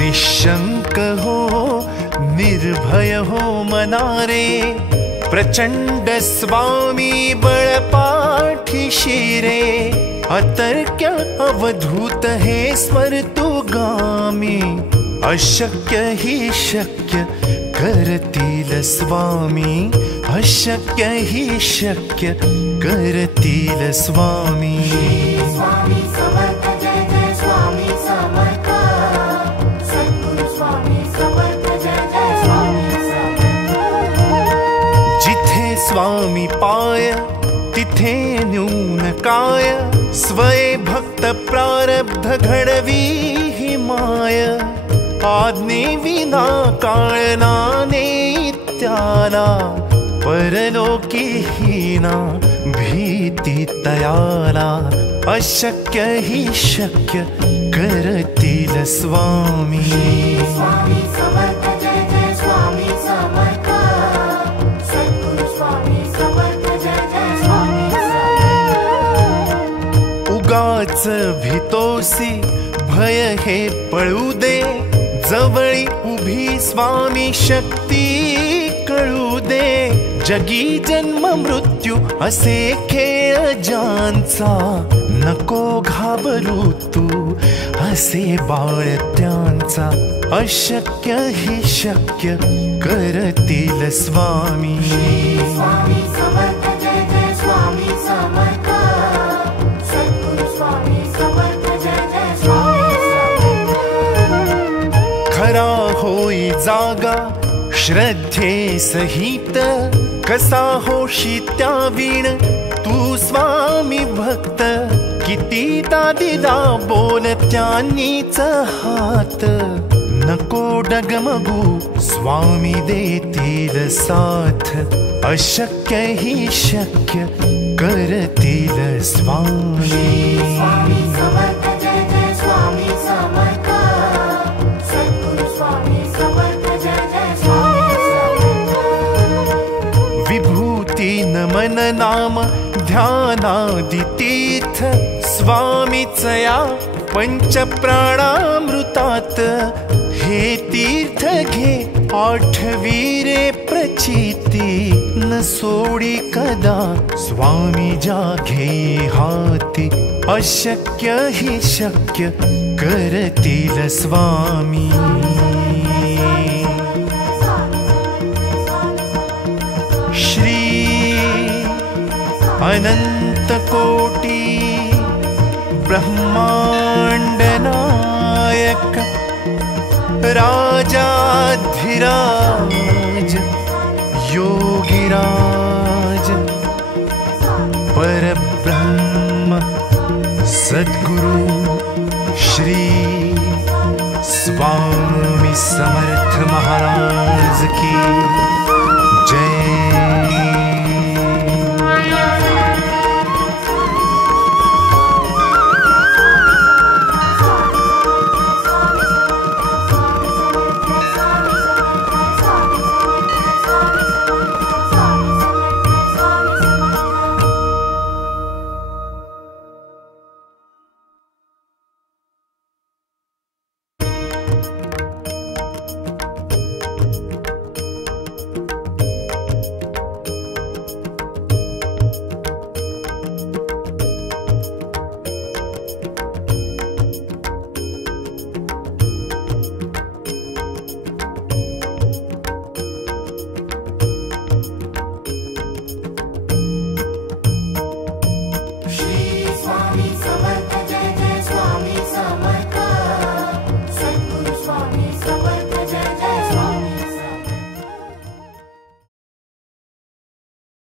निशंक हो निर्भय हो मनारे, प्रचंड स्वामी बळपाठीशी रे। अतर्क्य अवधूत हे स्वर्तुगामी, अशक्य हि शक्य करतील स्वामी, अशक्य हि शक्य करतील स्वामी। स्वामी समर्थ जय जय स्वामी समर्थ, सद्गुरु स्वामी समर्थ जय जय स्वामी समर्थ। जिथे स्वामी पाय तिथे न्यून काय, स्वये भक्त प्रारब्ध घडवी हि माय। आज्ञे विना काळना नित्याला, परलोकी हीना भीती तयाला। अशक्य हि शक्य करतील स्वामी। स्वामी समर्थ जय जय स्वामी समर्थ, सद्गुरु स्वामी समर्थ जय जय स्वामी समर्थ। उगाच भीतोसी भय हे पळू दे, जवळी उभी स्वामी शक्ती कळू दे। जगी जन्म मृत्यू असे खेळ ज्यांचा, नको घाबरू तू असे बाळ त्यांचा। अशक्य हि शक्य करतील स्वामी। स्वामी समर्थ जय जय स्वामी समर्थ, सद्गुरु स्वामी समर्थ जय जय स्वामी समर्थ। खरा होई जागा श्रद्धे सहित, कसा होशी त्या वीण तू स्वामी भक्त। कितीदा दिला बोल त्यांनीच हात, नको डगमगू स्वामी देतील साथ। अशक्य हि शक्य करतील स्वामी। स्वामी समर्थ जय जय स्वामी समर्थ, सद्गुरु स्वामी समर्थ जय जय स्वामी समर्थ। विभूती नमन नाम ध्यानादि तीर्थ, स्वामीचया पंच प्राणामृतात। हे तीर्थ घे आठवीरे प्रचिती, न सोडी कदा स्वामी जाघे हाती। अशक्य हि शक्य करतील स्वामी। श्री अनंत कोटि ब्रह्मांड नायक, राजाधिराज योगिराज, परब्रह्म सद्गुरु श्री स्वामी समर्थ महाराज की जय।